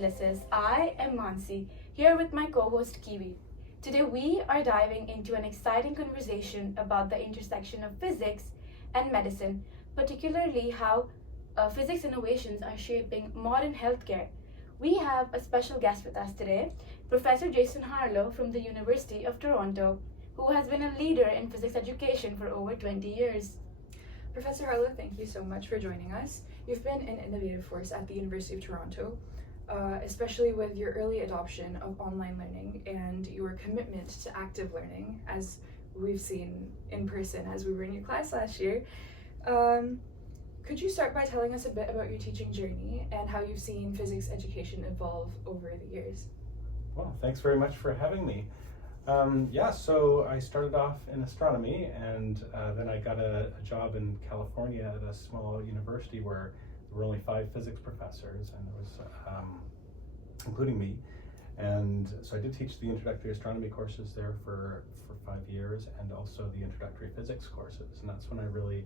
Endlesses. I am Mansi, here with my co-host Kiwi. Today we are diving into an exciting conversation about the intersection of physics and medicine, particularly how physics innovations are shaping modern healthcare. We have a special guest with us today, Professor Harlow from the University of Toronto, who has been a leader in physics education for over 20 years. Professor Harlow, thank you so much for joining us. You've been an innovative force at the University of Toronto, especially with your early adoption of online learning and your commitment to active learning, as we've seen in person as we were in your class last year. Could you start by telling us a bit about your teaching journey and how you've seen physics education evolve over the years? Well, thanks very much for having me. So I started off in astronomy, and then I got a job in California at a small university where there were only 5 physics professors, and there was, including me. And so I did teach the introductory astronomy courses there for 5 years, and also the introductory physics courses. And that's when I really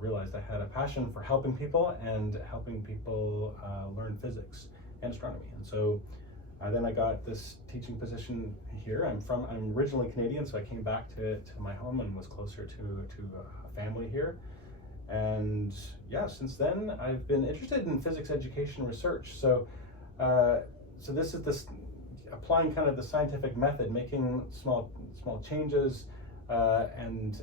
realized I had a passion for helping people and helping people learn physics and astronomy. And so then I got this teaching position here. I'm originally Canadian, so I came back to my home and was closer to a family here. And since then I've been interested in physics education research. So this is applying kind of the scientific method, making small changes and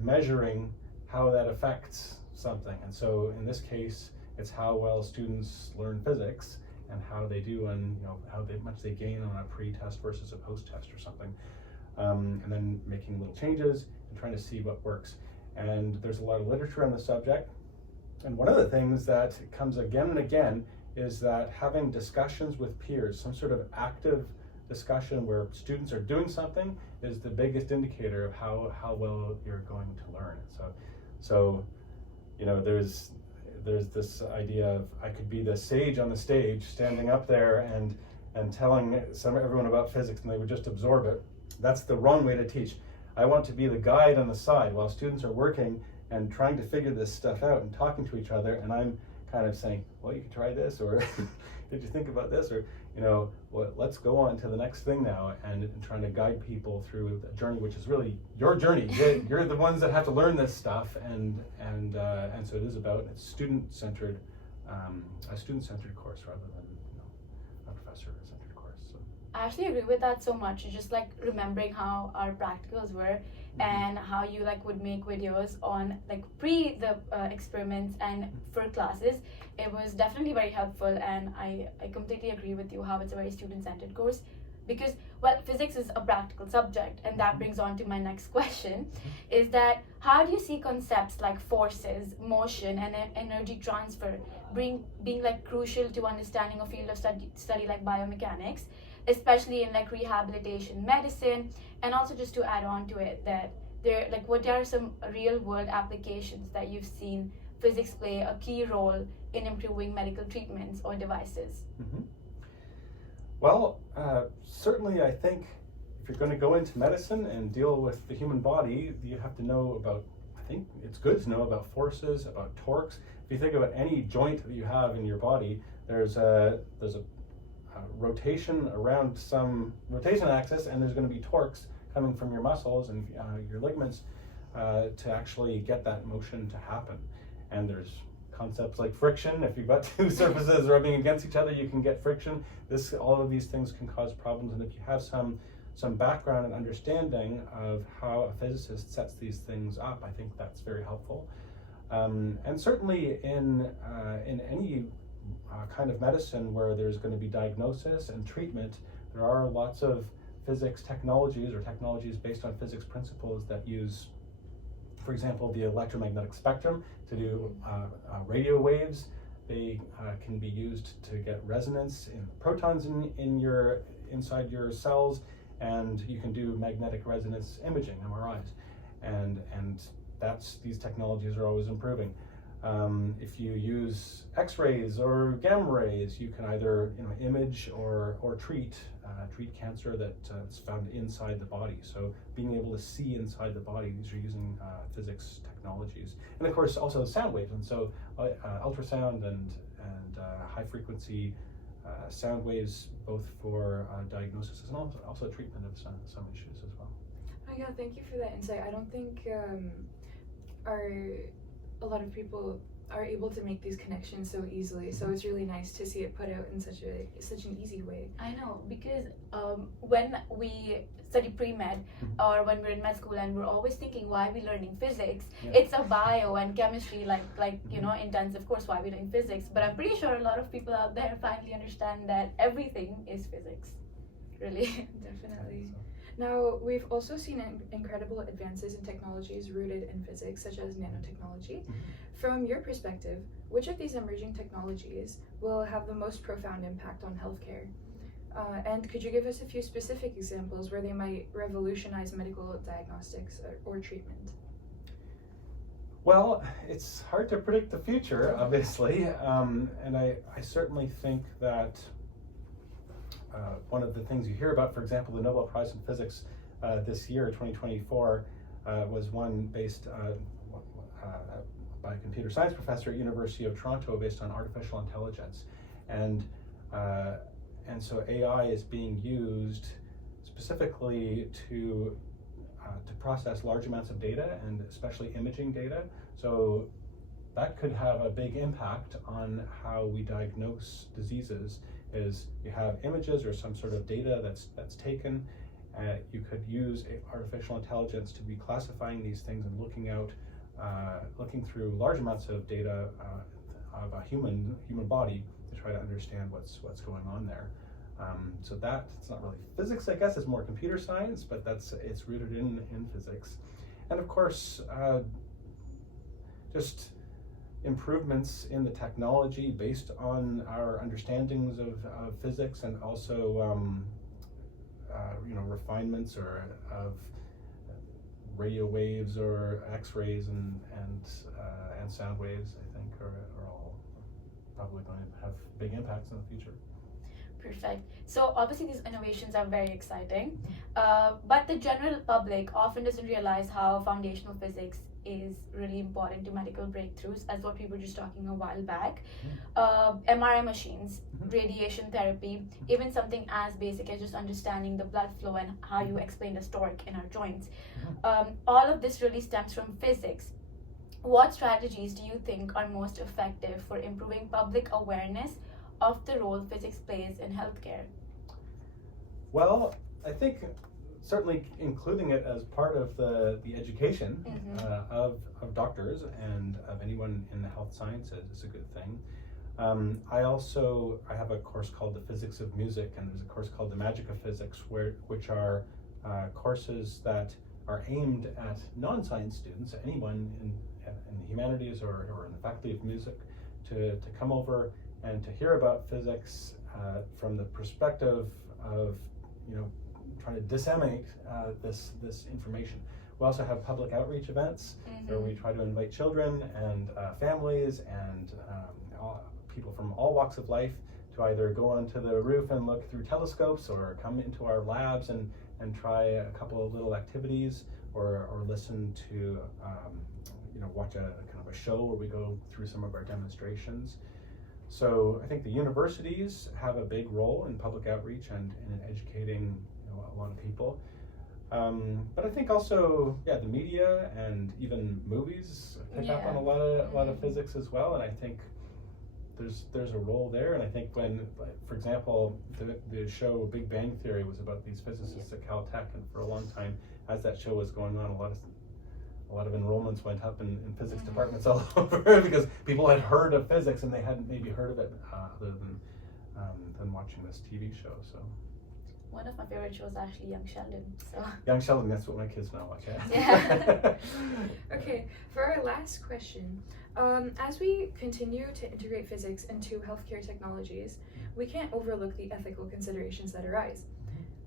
measuring how that affects something. And so in this case, it's how well students learn physics and how they do, and how much they gain on a pre-test versus a post-test or something, and then making little changes and trying to see what works. And there's a lot of literature on the subject. And one of the things that comes again and again is that having discussions with peers, some sort of active discussion where students are doing something, is the biggest indicator of how well you're going to learn. So there's this idea of I could be the sage on the stage, standing up there and telling everyone about physics, and they would just absorb it. That's the wrong way to teach. I want to be the guide on the side while students are working and trying to figure this stuff out and talking to each other, and I'm kind of saying, well, you could try this, or did you think about this, or let's go on to the next thing now, and trying to guide people through the journey, which is really your journey. You're the ones that have to learn this stuff, and so it is about a student-centered course rather than a professor-centered course. So I actually agree with that so much. It's just like remembering how our practicals were, and how you would make videos on pre the experiments and for classes. It was definitely very helpful, and I completely agree with you how it's a very student-centered course, because physics is a practical subject, and that brings on to my next question, is that how do you see concepts like forces, motion, and energy transfer being crucial to understanding a field of study like biomechanics, especially in rehabilitation medicine? And also, just to add on to it, that what are some real world applications that you've seen physics play a key role in improving medical treatments or devices? Well, certainly I think if you're going to go into medicine and deal with the human body, you have to know about, I think it's good to know about forces, about torques. If you think about any joint that you have in your body, there's a rotation around some rotation axis, and there's going to be torques coming from your muscles and your ligaments to actually get that motion to happen. And there's concepts like friction. If you've got two surfaces rubbing against each other, you can get friction. All of these things can cause problems, and if you have some background and understanding of how a physicist sets these things up, I think that's very helpful. And certainly in any kind of medicine where there's going to be diagnosis and treatment, there are lots of physics technologies or technologies based on physics principles that use, for example, the electromagnetic spectrum to do radio waves. They can be used to get resonance in protons inside your cells, and you can do magnetic resonance imaging, MRIs, and these technologies are always improving. If you use X-rays or gamma rays, you can either image or treat cancer that's found inside the body. So being able to see inside the body, these are using physics technologies, and of course also sound waves. And so ultrasound and high frequency sound waves, both for diagnosis and also treatment of some issues as well. Oh yeah, thank you for that insight. I don't think a lot of people are able to make these connections so easily. So it's really nice to see it put out in such an easy way. I know, because when we study pre-med or when we're in med school and we're always thinking why are we learning physics, it's a bio and chemistry like intensive course, why are we doing physics, but I'm pretty sure a lot of people out there finally understand that everything is physics, really. Definitely. Now, we've also seen incredible advances in technologies rooted in physics, such as nanotechnology. From your perspective, which of these emerging technologies will have the most profound impact on healthcare? And could you give us a few specific examples where they might revolutionize medical diagnostics or treatment? Well, it's hard to predict the future, obviously, and I certainly think that one of the things you hear about, for example, the Nobel Prize in Physics this year, 2024, was one based by a computer science professor at University of Toronto based on artificial intelligence. And so AI is being used specifically to process large amounts of data, and especially imaging data. So that could have a big impact on how we diagnose diseases. Is you have images or some sort of data that's taken, you could use artificial intelligence to be classifying these things and looking through large amounts of data of a human body to try to understand what's going on there. So it's not really physics, I guess, it's more computer science, but it's rooted in physics. And of course, just improvements in the technology based on our understandings of physics, and also refinements of radio waves or X-rays and sound waves, I think are all probably going to have big impacts in the future. Perfect. So obviously these innovations are very exciting, but the general public often doesn't realize how foundational physics is really important to medical breakthroughs, as what we were just talking a while back. MRI machines, radiation therapy, even something as basic as just understanding the blood flow and how you explain the torque in our joints. All of this really stems from physics. What strategies do you think are most effective for improving public awareness of the role physics plays in healthcare? Well, I think certainly including it as part of the education of doctors and of anyone in the health sciences is a good thing. I have a course called the Physics of Music, and there's a course called the Magic of Physics, which are courses that are aimed at non-science students, anyone in the humanities or in the faculty of music, to come over and to hear about physics from the perspective of trying to disseminate this information. We also have public outreach events where we try to invite children and families and people from all walks of life to either go onto the roof and look through telescopes, or come into our labs and try a couple of little activities, or listen to watch a kind of a show where we go through some of our demonstrations. So I think the universities have a big role in public outreach and in educating a lot of people. But I think also, the media and even movies pick up on a lot of physics as well, and I think there's a role there. And I think when, for example, the show Big Bang Theory was about these physicists at Caltech, and for a long time, as that show was going on, a lot of enrollments went up in physics departments all over because people had heard of physics and they hadn't maybe heard of it other than watching this TV show. So one of my favorite shows is actually Young Sheldon. So Young Sheldon, that's what my kids now watch. Yeah. Okay, for our last question, as we continue to integrate physics into healthcare technologies, we can't overlook the ethical considerations that arise.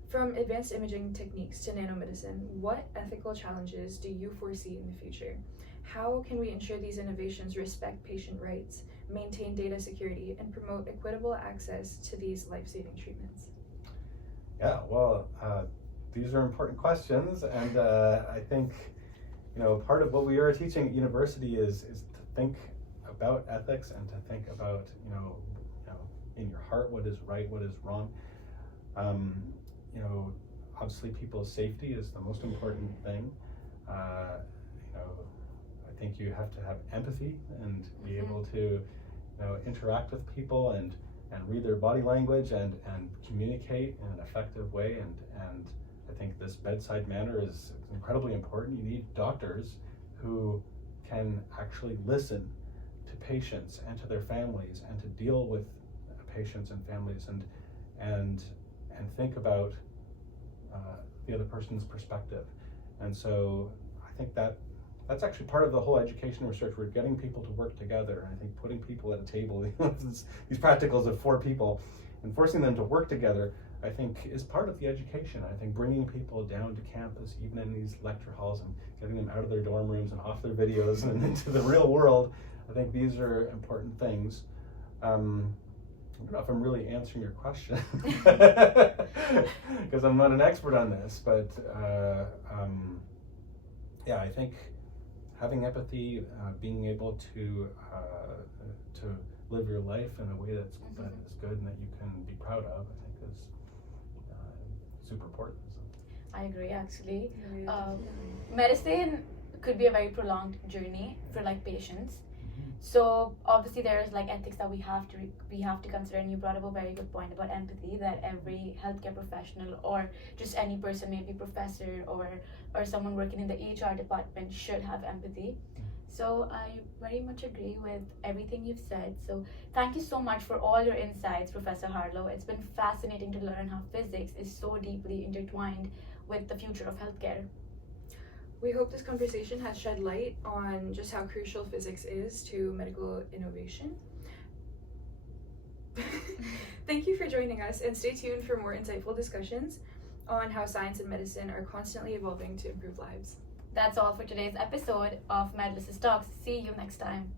From advanced imaging techniques to nanomedicine, what ethical challenges do you foresee in the future? How can we ensure these innovations respect patient rights, maintain data security, and promote equitable access to these life-saving treatments? Yeah, well, these are important questions, and I think part of what we are teaching at university is to think about ethics and to think about in your heart what is right, what is wrong. You know, obviously people's safety is the most important thing. You know, I think you have to have empathy and be able to, you know, interact with people and read their body language and communicate in an effective way. And I think this bedside manner is incredibly important. You need doctors who can actually listen to patients and to their families and to deal with patients and families and think about the other person's perspective. And so I think that's actually part of the whole education research. We're getting people to work together. And I think putting people at a table, these practicals of 4 people, and forcing them to work together, I think is part of the education. I think bringing people down to campus, even in these lecture halls, and getting them out of their dorm rooms and off their videos and into the real world, I think these are important things. I don't know if I'm really answering your question because I'm not an expert on this, but yeah, I think having empathy, being able to live your life in a way that is good and that you can be proud of, I think is super important. So. I agree, actually. Medicine could be a very prolonged journey for like patients. So obviously there's like ethics that we have to consider, and you brought up a very good point about empathy, that every healthcare professional or just any person, maybe professor or someone working in the HR department, should have empathy. So I very much agree with everything you've said. So thank you so much for all your insights, Professor Harlow. It's been fascinating to learn how physics is so deeply intertwined with the future of healthcare. We hope this conversation has shed light on just how crucial physics is to medical innovation. Thank you for joining us, and stay tuned for more insightful discussions on how science and medicine are constantly evolving to improve lives. That's all for today's episode of Medlicist Talks. See you next time.